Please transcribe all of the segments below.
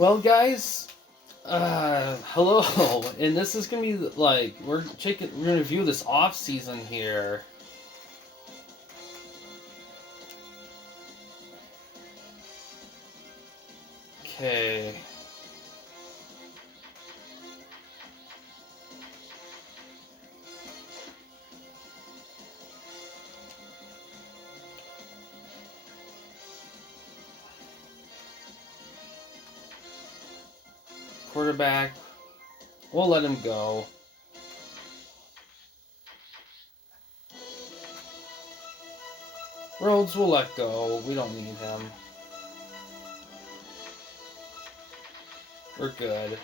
Well, guys, hello, and this is gonna be like we're gonna review this off season here. Okay. Quarterback, we'll let him go. Rhodes, we'll let go. We don't need him. We're good.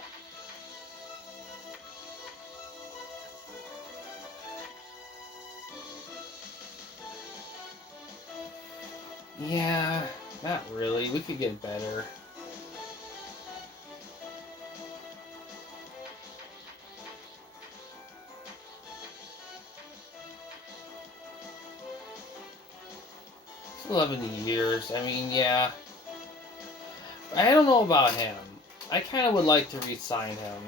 Yeah, not really. We could get better. It's 11 years. I mean, yeah. I don't know about him. I kind of would like to re-sign him.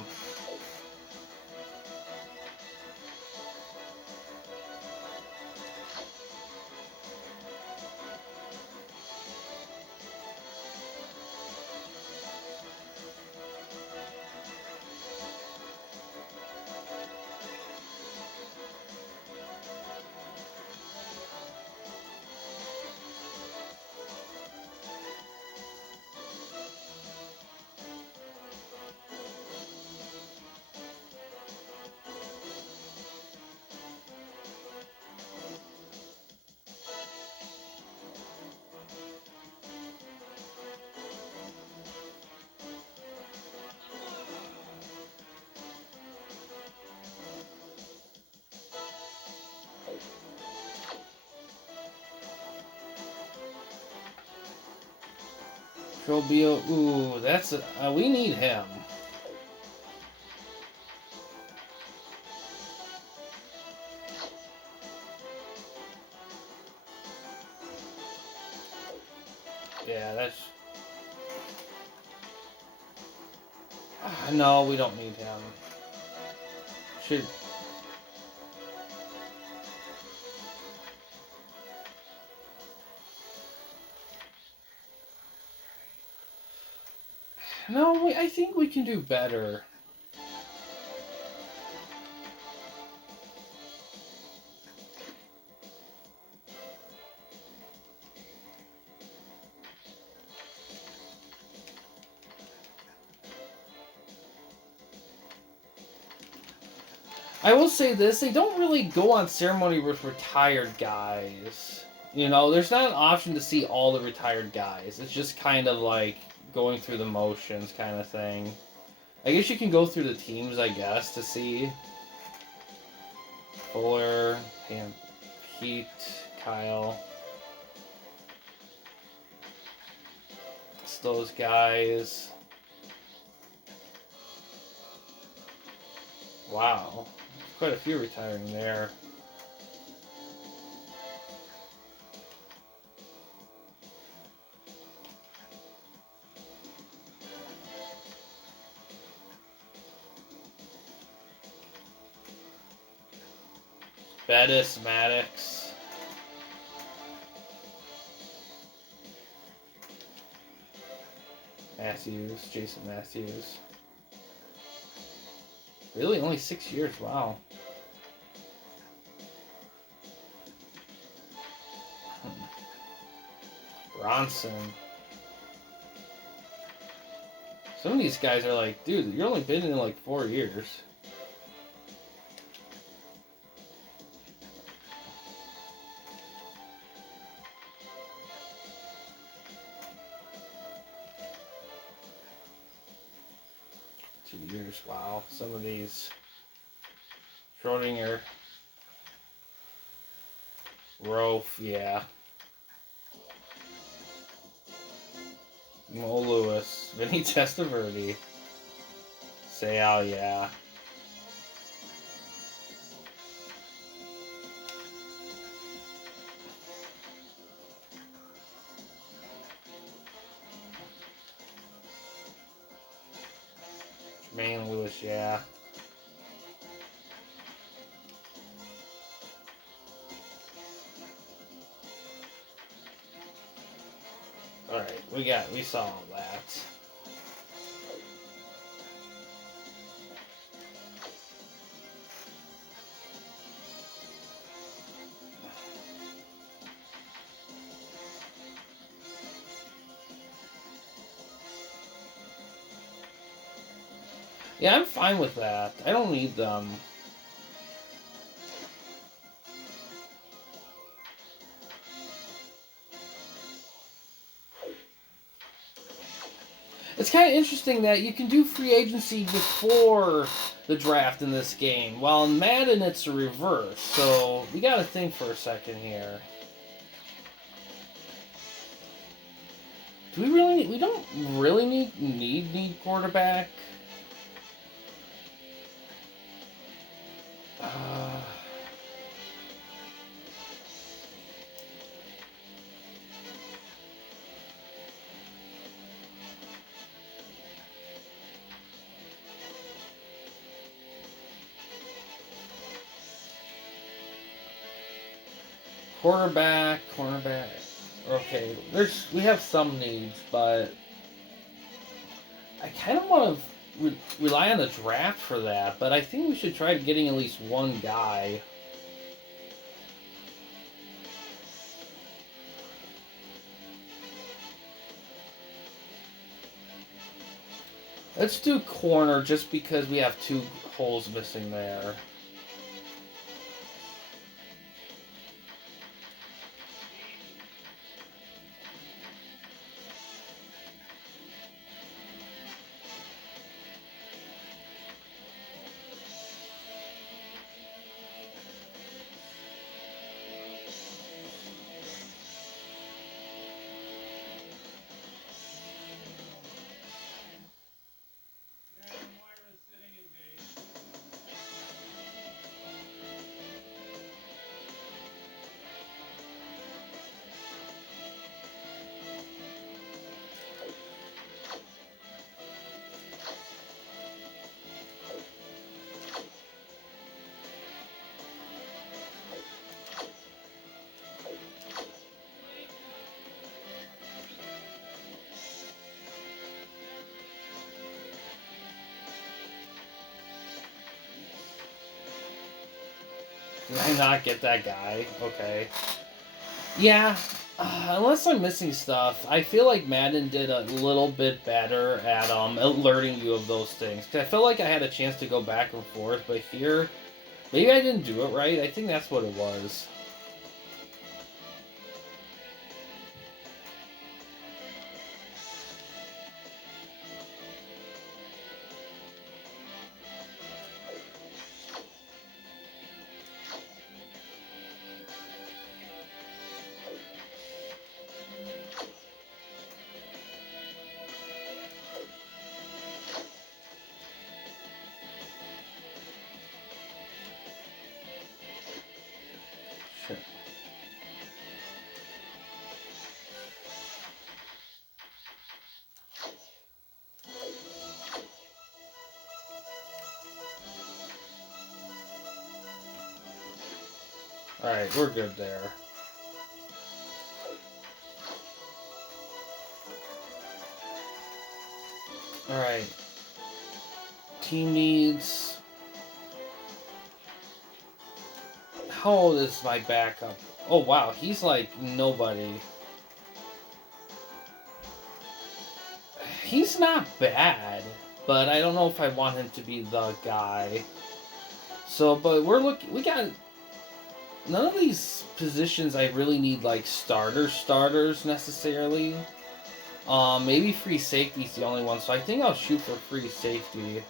Trobio, ooh, that's we need him. Yeah, that's. No, we don't need him. Should. No, I think we can do better. I will say this, they don't really go on ceremony with retired guys. You know, there's not an option to see all the retired guys. It's just kind of like going through the motions kind of thing. I guess you can go through the teams, I guess, to see. Fuller, Pete, Kyle. It's those guys. Wow. Quite a few retiring there. Bettis, Maddox. Matthews, Jason Matthews. Really? Only 6 years? Wow. Bronson. Some of these guys are like, dude, you're only been in like 4 years. Wow. Some of these. Schrodinger. Rofe, yeah. Mo Lewis. Vinny Testaverde. Sayal, yeah. Maine Lewis, yeah. Alright, we saw all that. Yeah, I'm fine with that. I don't need them. It's kind of interesting that you can do free agency before the draft in this game, while in Madden it's a reverse. So we got to think for a second here. Do we really need? We don't really need quarterback. Uh, cornerback. Okay, we have some needs, but I kind of want to rely on the draft for that. But I think we should try getting at least one guy. Let's do corner just because we have two holes missing there. Did I not get that guy? Okay. Yeah, unless I'm missing stuff, I feel like Madden did a little bit better at alerting you of those things. 'Cause I felt like I had a chance to go back and forth, but here, maybe I didn't do it right. I think that's what it was. Shit. Alright, we're good there. Alright. Team needs... How old is my backup? Oh wow, he's like nobody. He's not bad, but I don't know if I want him to be the guy. So, but we got none of these positions I really need like starters necessarily. Maybe free safety's the only one, so I think I'll shoot for free safety.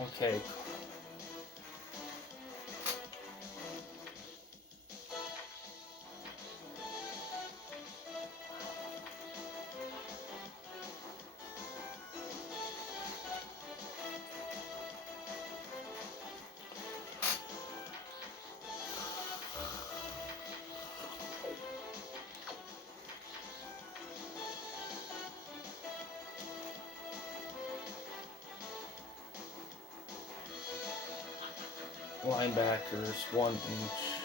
Okay. Linebackers, one each.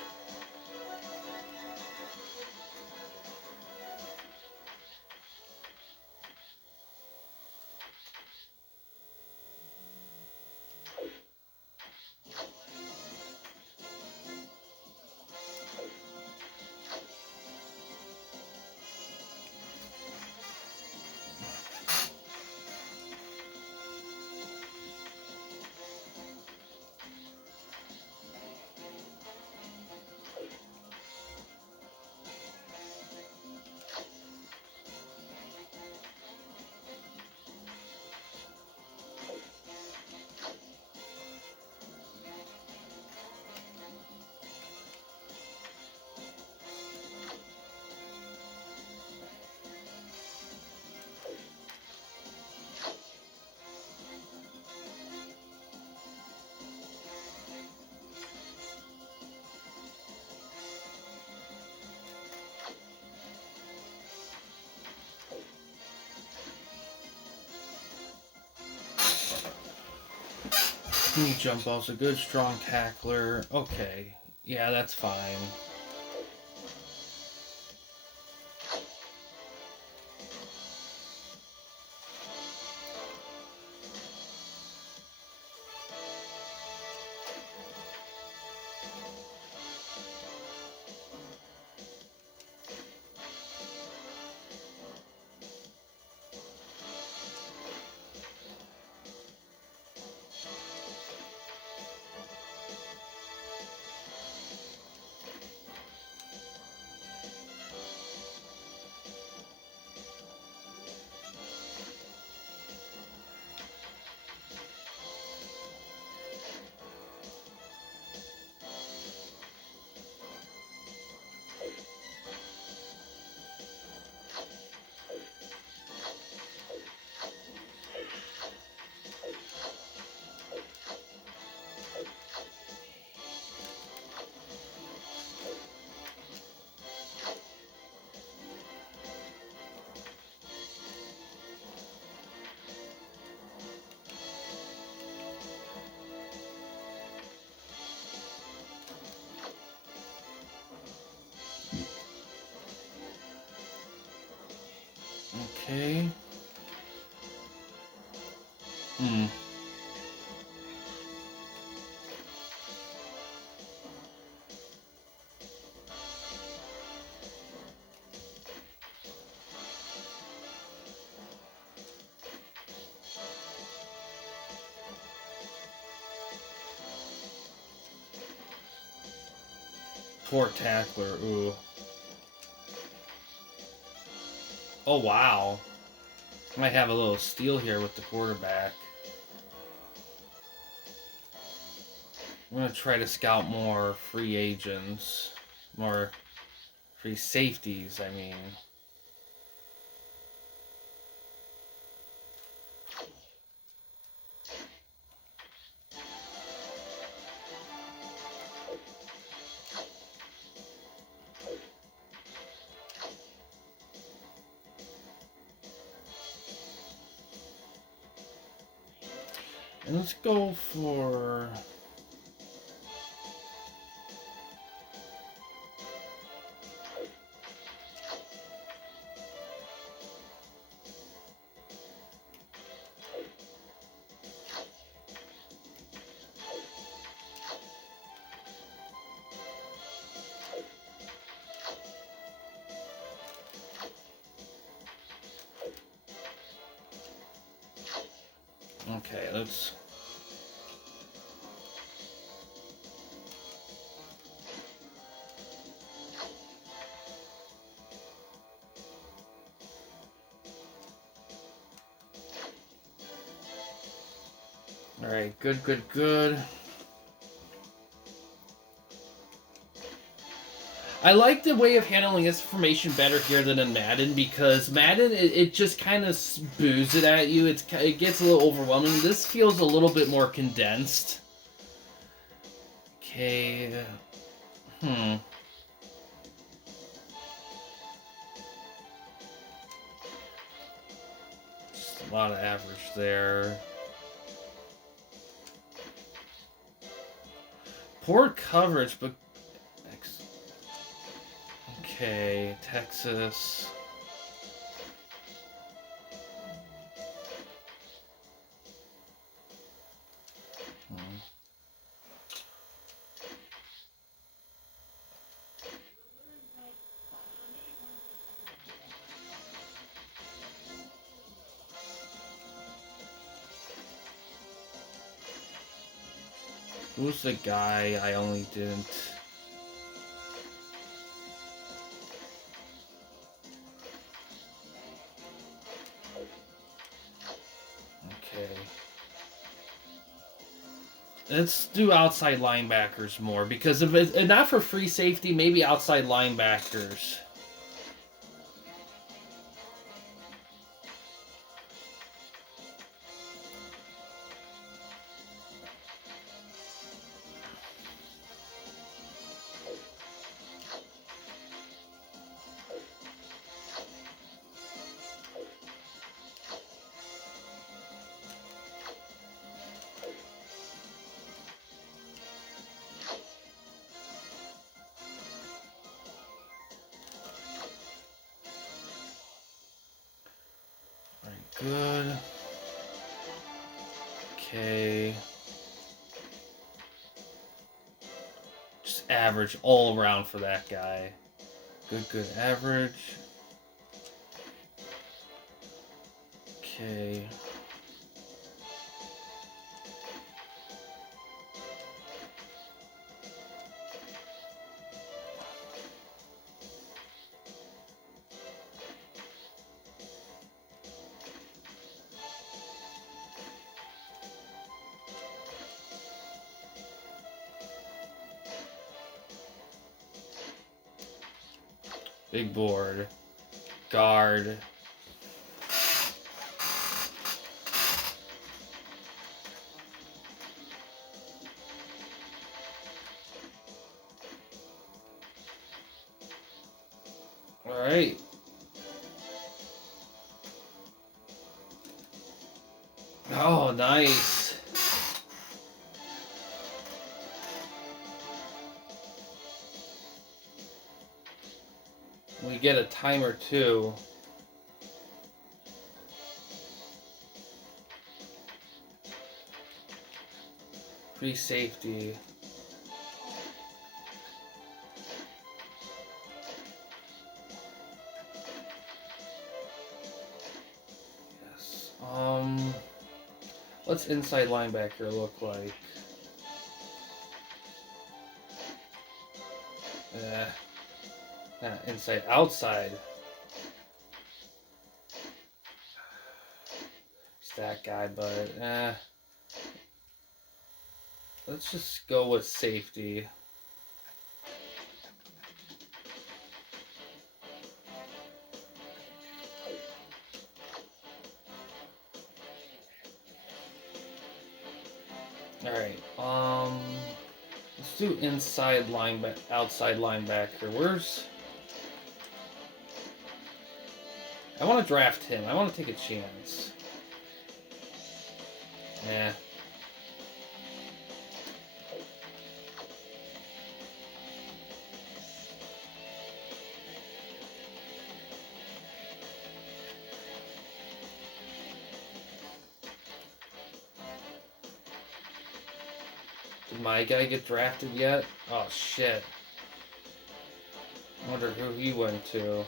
Jump off's a good strong tackler. Okay. Yeah, that's fine. Okay. Hmm. Poor tackler. Ooh. Oh, wow. Might have a little steal here with the quarterback. I'm going to try to scout more free agents. More free safeties, I mean. And let's go for... Okay, let's... Alright, good, good, good. I like the way of handling this information better here than in Madden, because Madden, it just kind of spews it at you. It gets a little overwhelming. This feels a little bit more condensed. Okay. Just a lot of average there. Poor coverage, but... Okay, Texas. Who's the guy I only didn't... Okay. Let's do outside linebackers more, because if it's not for free safety, maybe outside linebackers. Good. Okay. Just average all around for that guy. Good, good average. Okay. Big board. Guard. Alright. Oh, nice. We get a timer too. Free safety. Yes. What's inside linebacker look like? Inside, outside. It's that guy, but let's just go with safety. Alright, let's do inside linebacker, outside linebacker. Where's... I want to draft him. I want to take a chance. Yeah. Did my guy get drafted yet? Oh, shit. I wonder who he went to.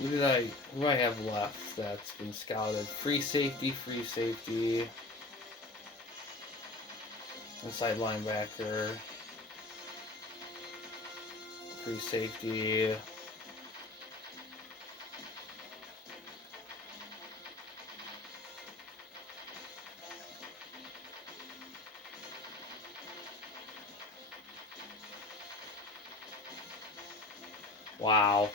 Who do I have left that's been scouted? Free safety, inside linebacker, free safety. Wow.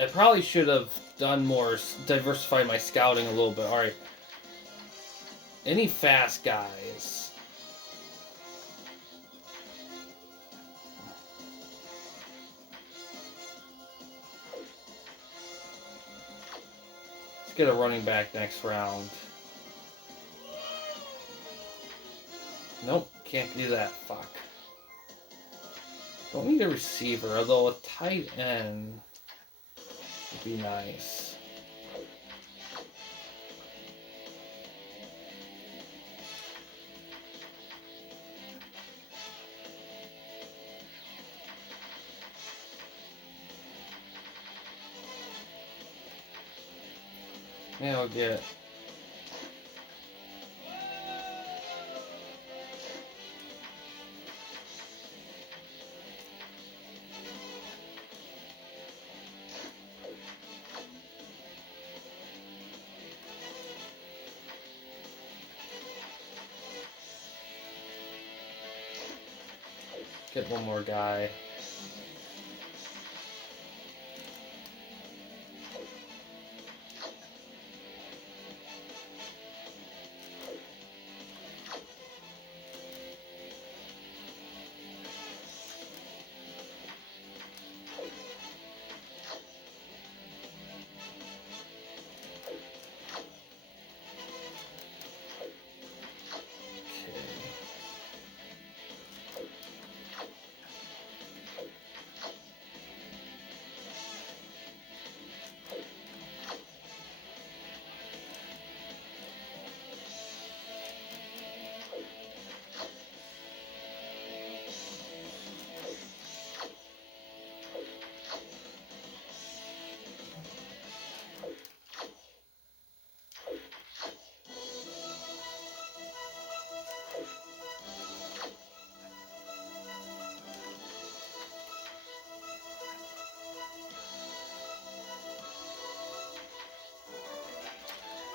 I probably should have done more, diversified my scouting a little bit. Alright. Any fast guys? Let's get a running back next round. Nope, can't do that. Fuck. Don't need a receiver, although a tight end would be nice. Yeah, I'll get. Get one more guy.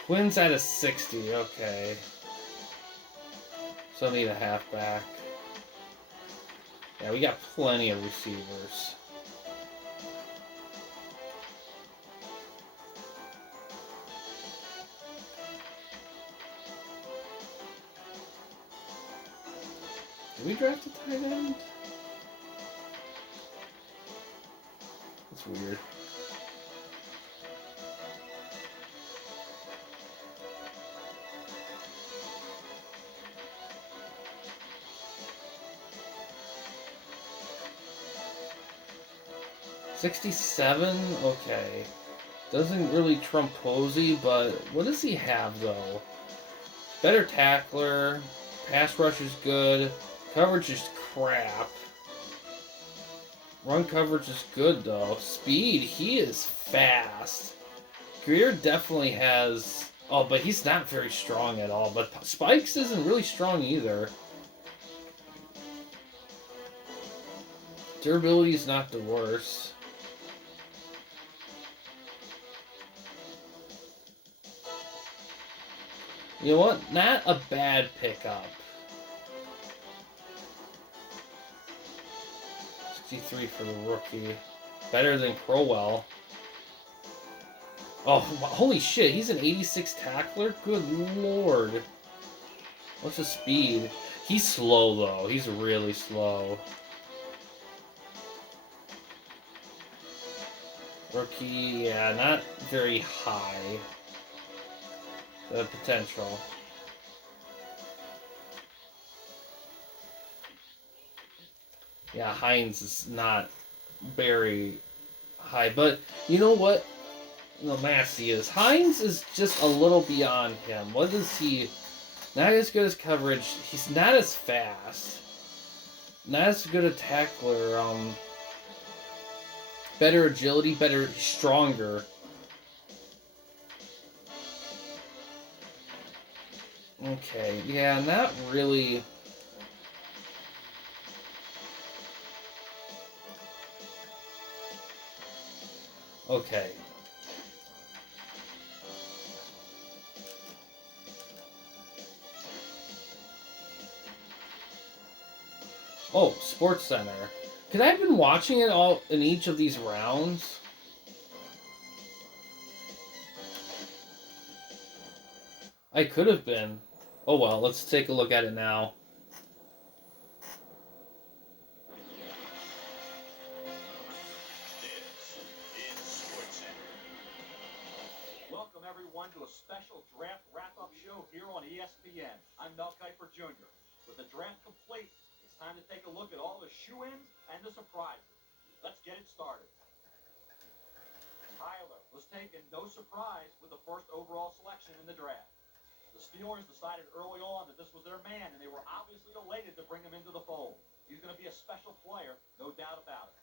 Quinn's at a 60, okay. So I need a halfback. Yeah, we got plenty of receivers. Did we draft a tight end? That's weird. $67? Okay. Doesn't really trump Posey, but what does he have, though? Better tackler. Pass rush is good. Coverage is crap. Run coverage is good, though. Speed, he is fast. Greer definitely has... Oh, but he's not very strong at all. But Spikes isn't really strong either. Durability is not the worst. You know what? Not a bad pickup. 63 for the rookie. Better than Crowell. Oh, holy shit. He's an 86 tackler? Good lord. What's his speed? He's slow, though. He's really slow. Rookie, yeah, not very high. The potential. Yeah, Hines is not very high, but you know what? No, Massey is. Hines is just a little beyond him. What is he? Not as good as coverage. He's not as fast. Not as good a tackler. Better agility, stronger. Okay, yeah, not really. Okay. Oh, Sports Center. Could I have been watching it all in each of these rounds? I could have been. Oh well, let's take a look at it now. Welcome everyone to a special draft wrap-up show here on ESPN. I'm Mel Kiper Jr. With the draft complete, it's time to take a look at all the shoe-ins and the surprises. Let's get it started. Tyler was taken, no surprise, with the first overall selection in the draft. The Steelers decided early on that this was their man, and they were obviously elated to bring him into the fold. He's going to be a special player, no doubt about it.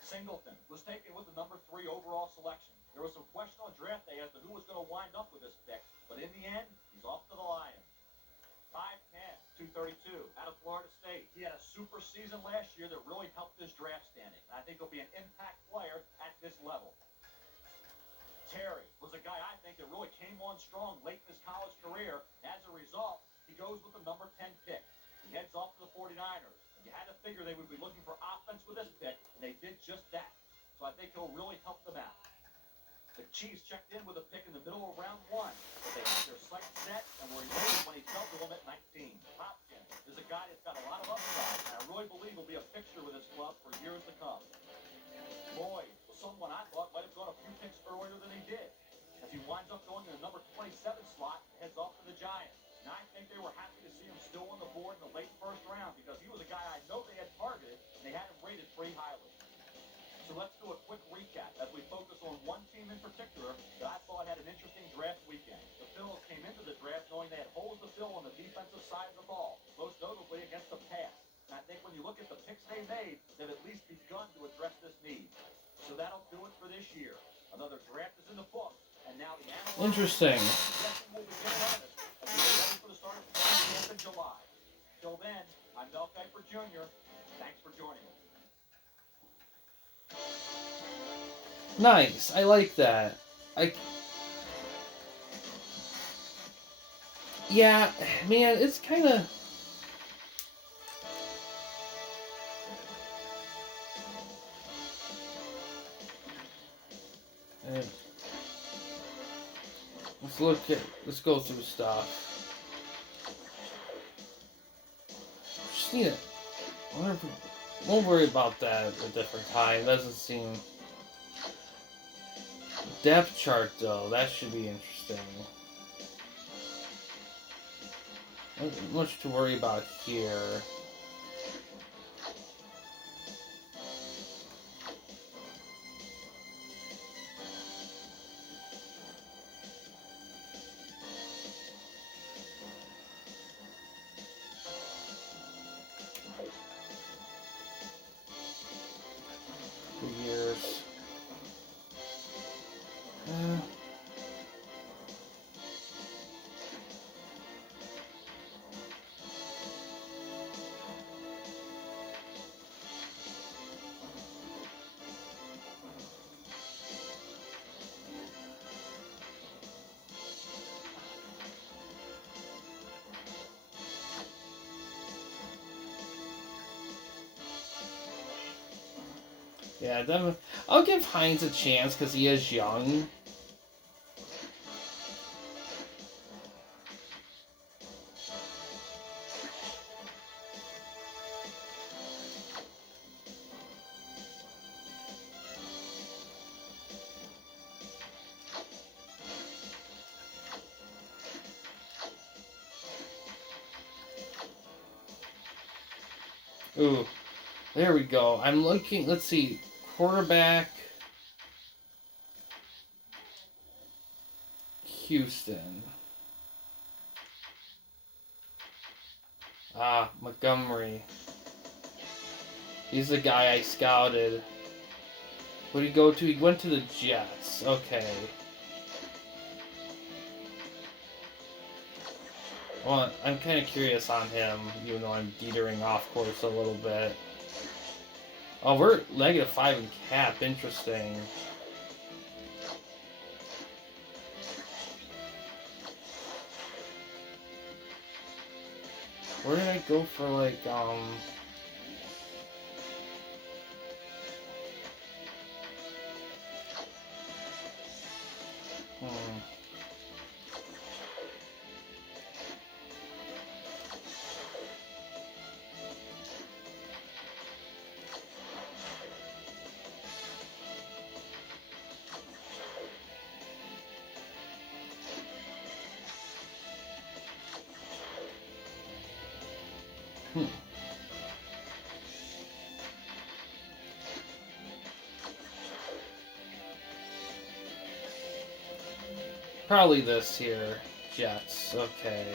Singleton was taken with the number 3 overall selection. There was some question on draft day as to who was going to wind up with this pick, but in the end, he's off to the Lions. 5'10", 232, out of Florida State. He had a super season last year that really helped his draft standing. I think he'll be an impact player at this level. Terry was a guy I think that really came on strong late in his college career. As a result, he goes with the number 10 pick. He heads off to the 49ers. You had to figure they would be looking for offense with this pick, and they did just that. So I think he'll really help them out. The Chiefs checked in with a pick in the middle of round 1, but they had their sights set and were elated when he fell to them at 19. Hopkins is a guy that's got a lot of upside, and I really believe he'll be a fixture with his club for years to come. Lloyd was someone I thought might have gone a few picks earlier than he did. As he winds up going in the number 27 slot, heads off to the Giants. And I think they were happy to see him still on the board in the late first round because he was a guy I know they had targeted, and they had him rated pretty highly. So let's do a quick recap as we focus on one team in particular that I thought had an interesting draft weekend. The Bills came into the draft knowing they had holes to fill on the defensive side of the ball, most notably against the pass. And I think when you look at the picks they made, they've at least begun to address this need. So that'll do it for this year. Another draft is in the books, and now the analysts Interesting. will begin earnest as we get ready for the start of training camp in July. Till then, I'm Mel Kiper Jr. Thanks for joining me. Nice. I like that. Yeah, man, it's kind of. Let's go through stuff. Just need it. Won't worry about that at a different time. Doesn't seem. Depth chart though, that should be interesting. Not much to worry about here. Years. Yeah, definitely. I'll give Hines a chance because he is young. Ooh, there we go. I'm looking. Let's see. Quarterback. Houston. Montgomery. He's the guy I scouted. Where did he go to? He went to the Jets. Okay. Well, I'm kind of curious on him, even though I'm teetering off course a little bit. Oh, we're -5 in cap. Interesting. Where did I go for, like, Probably this here. Jets. Okay.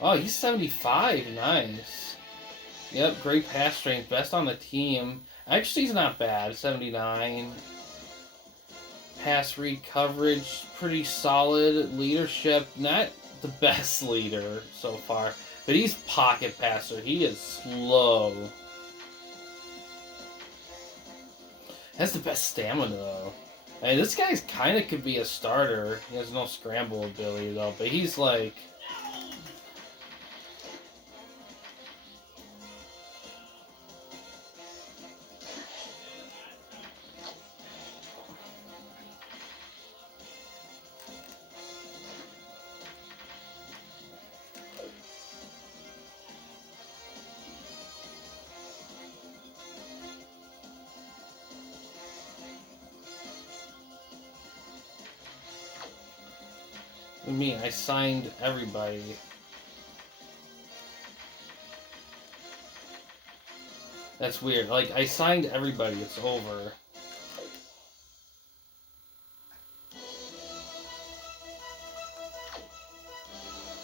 Oh, he's 75. Nice. Yep, great pass strength. Best on the team. Actually, he's not bad. 79. Pass read coverage, pretty solid. Leadership, not the best leader so far. But he's pocket passer. He is slow. Has the best stamina, though. Hey, this guy's kind of could be a starter. He has no scramble ability, though. But he's like... What do you mean? I signed everybody. That's weird. Like, I signed everybody. It's over.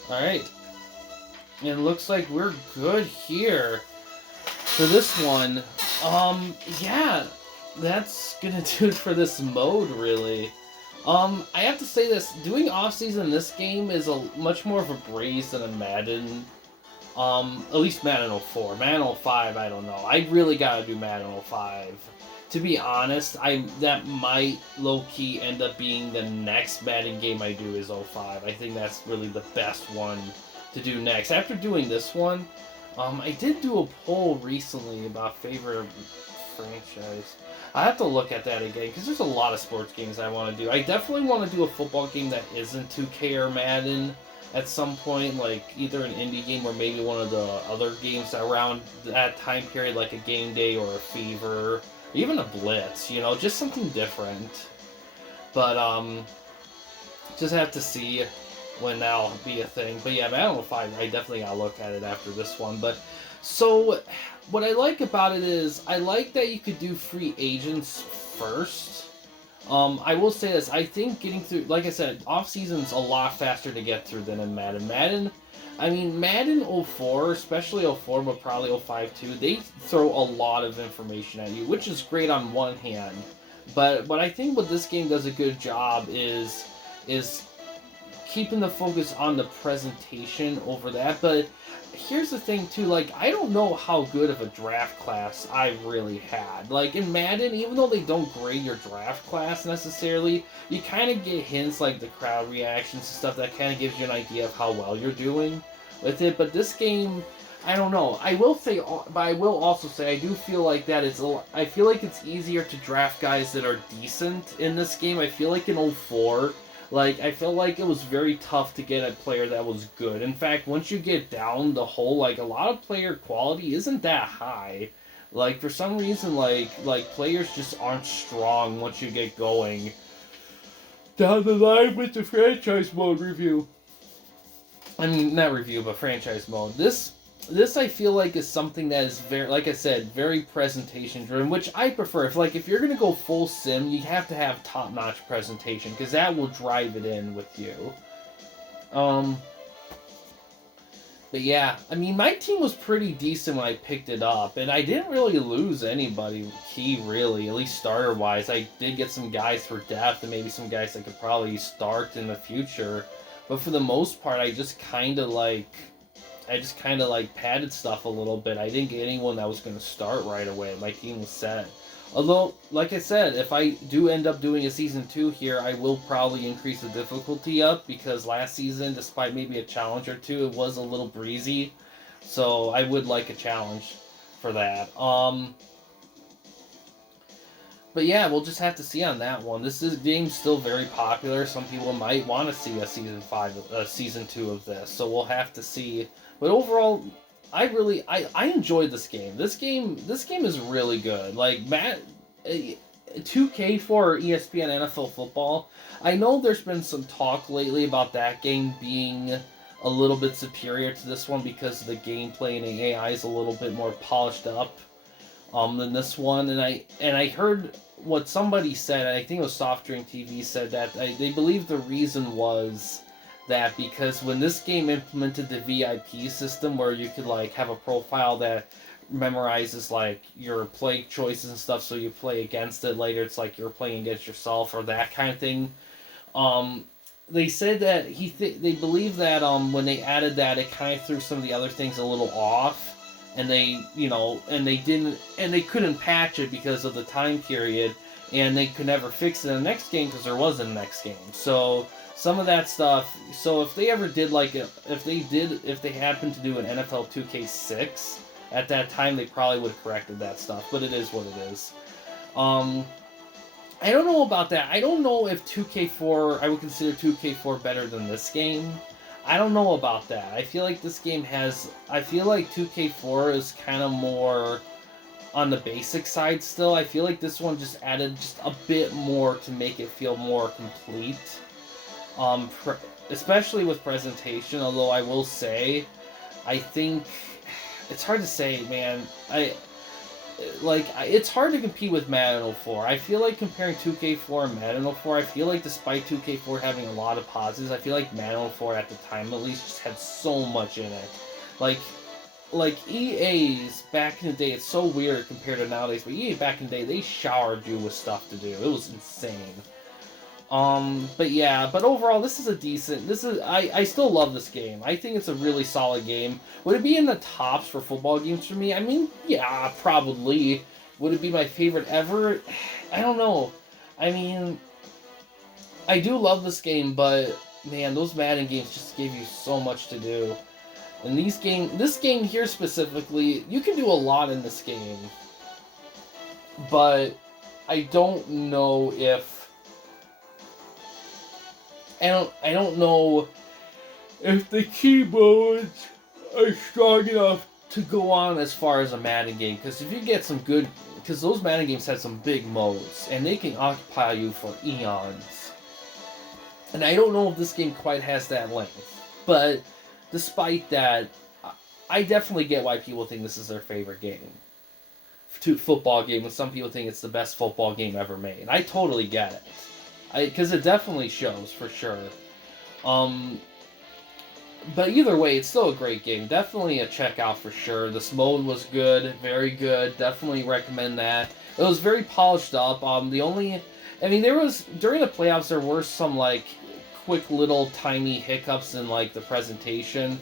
Alright. It looks like we're good here. For this one, yeah. That's gonna do it for this mode, really. I have to say this, doing off-season in this game is much more of a breeze than a Madden. At least Madden 04. Madden 05, I don't know. I really gotta do Madden 05. To be honest, that might low-key end up being the next Madden game I do is 05. I think that's really the best one to do next. After doing this one, I did do a poll recently about favorite franchise. I have to look at that again, because there's a lot of sports games I want to do. I definitely want to do a football game that isn't 2K or Madden at some point, like either an indie game or maybe one of the other games around that time period, like a Game Day or a Fever, or even a Blitz, you know, just something different. But, just have to see when that'll be a thing. But yeah, Madden 05, I definitely gotta look at it after this one. But, so... what I like about it is, I like that you could do free agents first. I will say this, I think getting through, like I said, off-season's a lot faster to get through than in Madden. Madden 04, especially 04, but probably 05 too, they throw a lot of information at you, which is great on one hand. But I think what this game does a good job is keeping the focus on the presentation over that, but here's the thing too, like, I don't know how good of a draft class I really had. Like, in Madden, even though they don't grade your draft class necessarily, you kind of get hints like the crowd reactions and stuff that kind of gives you an idea of how well you're doing with it. But this game, I don't know. I will also say I do feel like I feel like it's easier to draft guys that are decent in this game. I feel like in 04, like, I felt like it was very tough to get a player that was good. In fact, once you get down the hole, like, a lot of player quality isn't that high. Like, for some reason, like players just aren't strong once you get going down the line with the franchise mode review. I mean, not review, but franchise mode. This I feel like is something that is very, like I said, very presentation driven, which I prefer. If you're gonna go full sim, you have to have top notch presentation because that will drive it in with you. But yeah, I mean, my team was pretty decent when I picked it up, and I didn't really lose anybody key, really, at least starter-wise. I did get some guys for depth, and maybe some guys I could probably start in the future. But for the most part, I just kind of like padded stuff a little bit. I didn't get anyone that was going to start right away. My team was set. Although, like I said, if I do end up doing a season 2 here, I will probably increase the difficulty up, because last season, despite maybe a challenge or two, it was a little breezy. So I would like a challenge for that. But yeah, we'll just have to see on that one. This game's still very popular. Some people might want to see a season 2 of this. So we'll have to see. But overall, I enjoyed this game. This game is really good. Like, 2K for ESPN NFL football. I know there's been some talk lately about that game being a little bit superior to this one because the gameplay and the AI is a little bit more polished up than this one. And I heard what somebody said. I think it was Soft Drink TV said that they believe the reason was that because when this game implemented the VIP system where you could like have a profile that memorizes like your play choices and stuff, so you play against it later, it's like you're playing against yourself or that kind of thing. They said that they believe that when they added that, it kind of threw some of the other things a little off, and they couldn't patch it because of the time period, and they could never fix it in the next game because there wasn't a next game. So some of that stuff. So if they ever did if they happened to do an NFL 2K6 at that time, they probably would have corrected that stuff. But it is what it is. I don't know about that. I don't know if 2K4, I would consider 2K4 better than this game. I don't know about that. I feel like this game I feel like 2K4 is kind of more on the basic side still. I feel like this one just added just a bit more to make it feel more complete. Especially with presentation, although I will say, I think, it's hard to say, man. It's hard to compete with Madden 04. I feel like comparing 2K4 and Madden 04, I feel like despite 2K4 having a lot of positives, I feel like Madden 04 at the time at least just had so much in it. Like EA's back in the day, it's so weird compared to nowadays, but EA back in the day, they showered you with stuff to do. It was insane. But yeah, but overall, I still love this game. I think it's a really solid game. Would it be in the tops for football games for me? I mean, yeah, probably. Would it be my favorite ever? I don't know. I mean, I do love this game, but man, those Madden games just gave you so much to do. And this game here specifically, you can do a lot in this game. But I don't know if I don't know if the keyboards are strong enough to go on as far as a Madden game. Because if you get some good, because those Madden games have some big modes, and they can occupy you for eons. And I don't know if this game quite has that length. But despite that, I definitely get why people think this is their favorite game. Football game, and some people think it's the best football game ever made. And I totally get it. Because it definitely shows, for sure. But either way, it's still a great game. Definitely a check out for sure. This mode was good, very good. Definitely recommend that. It was very polished up. During the playoffs, there were some, like, quick little tiny hiccups in, like, the presentation.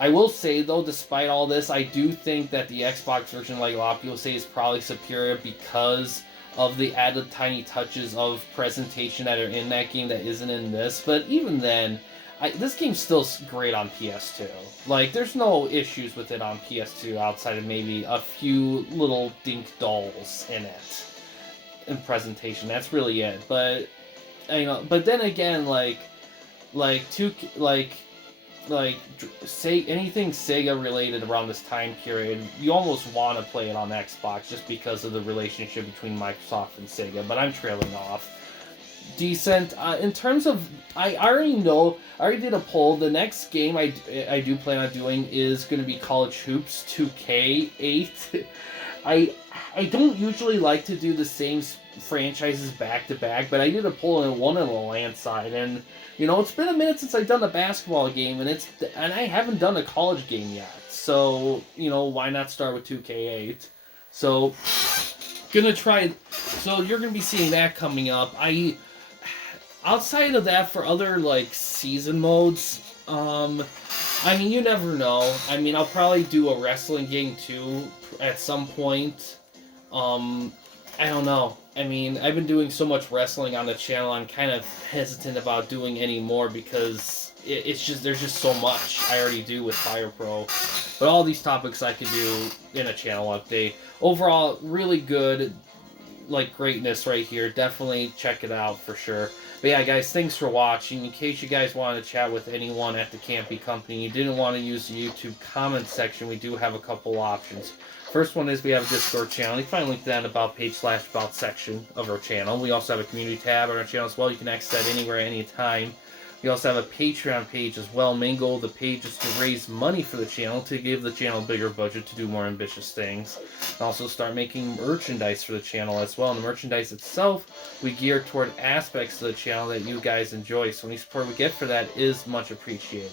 I will say, though, despite all this, I do think that the Xbox version, like a lot of people say, is probably superior because of the added tiny touches of presentation that are in that game that isn't in this. But even then, this game's still great on PS2. Like, there's no issues with it on PS2 outside of maybe a few little dink dolls in it in presentation. That's really it. But but then again, say anything Sega related around this time period, you almost want to play it on Xbox just because of the relationship between Microsoft and Sega. But I'm trailing off. Decent. In terms of, I already did a poll. The next game I do plan on doing is going to be College Hoops 2K8. I don't usually like to do the same franchises back to back, but I did a pull in one on the land side, and you know, it's been a minute since I've done a basketball game, and I haven't done a college game yet. So you know, why not start with 2K8? So gonna try. So you're gonna be seeing that coming up. Outside of that, for other like season modes, I mean, you never know. I mean, I'll probably do a wrestling game too at some point. I don't know. I mean, I've been doing so much wrestling on the channel, I'm kind of hesitant about doing any more because it's just, there's just so much I already do with Fire Pro. But all these topics I can do in a channel update. Overall, really good, like, greatness right here. Definitely check it out for sure. But yeah, guys, thanks for watching. In case you guys wanted to chat with anyone at the Campy Company, you didn't want to use the YouTube comment section, we do have a couple options. First one is we have a Discord channel. You can find a link to that in the About page / About section of our channel. We also have a community tab on our channel as well. You can access that anywhere, anytime. We also have a Patreon page as well. Main goal of the page is to raise money for the channel to give the channel a bigger budget to do more ambitious things. And also start making merchandise for the channel as well. And the merchandise itself, we gear toward aspects of the channel that you guys enjoy. So any support we get for that is much appreciated.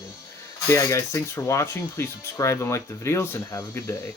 So yeah, guys, thanks for watching. Please subscribe and like the videos, and have a good day.